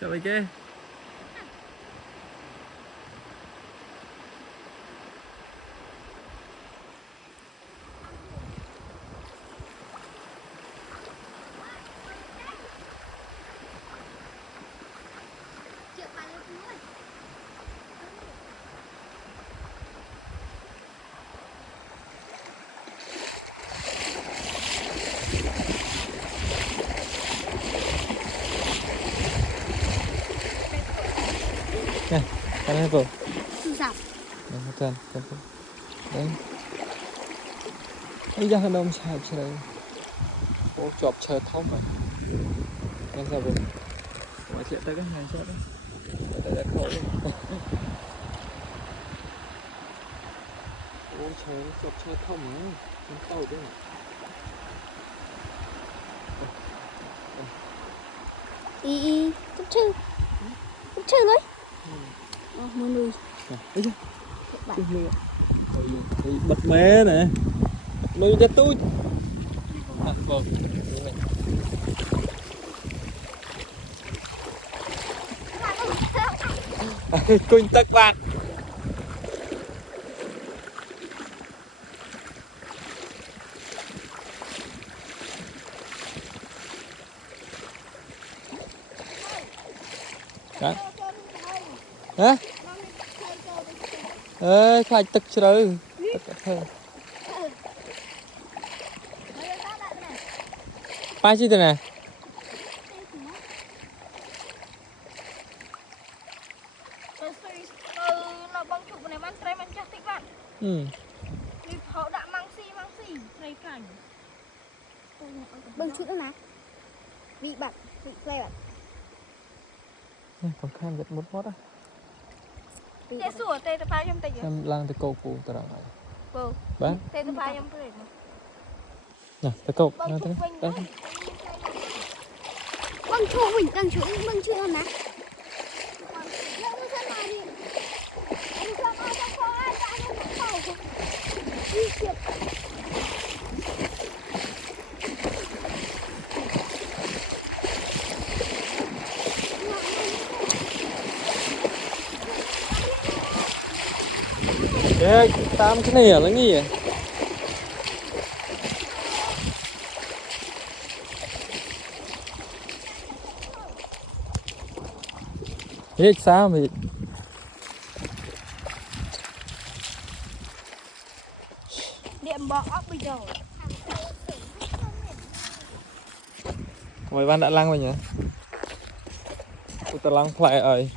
Sao vậy kia? Nè, cái này cô. Dọc. Đây, đấy. Bây giờ nó sai rồi. Ô chọp chờ thông rồi. Em sao vậy? Mà chuyện tới cái này chết đấy. Đây là khổ. Ô trời nó chọp chờ thông rồi. Nó tàu đấy. Ý, chút chư thôi. Mua nuôi. Bây giờ. Bật mé nè. Nuôi cho tôi. Vâng. Quỳnh tắc bạn. Hả? Hả? Ê, khai tức rồi. Ba chi thế này? Bưng chút nữa nè. Bị bật, bị play bật. Còn khăn giật một mót á. Tê sủa tê tập phá trong tay Em lang tới câu cụ tao rồi. Vâng. Bán. Tê tập phá trong tay. Nè, tới câu. Lang tới. Đây. Bưng chút mình đang chút nữa nè. Ê, tam cái này là gì vậy? Thế sao mà Điện bỏ bây giờ. mày ban đã lăng rồi nhỉ? Tao lăng lại rồi.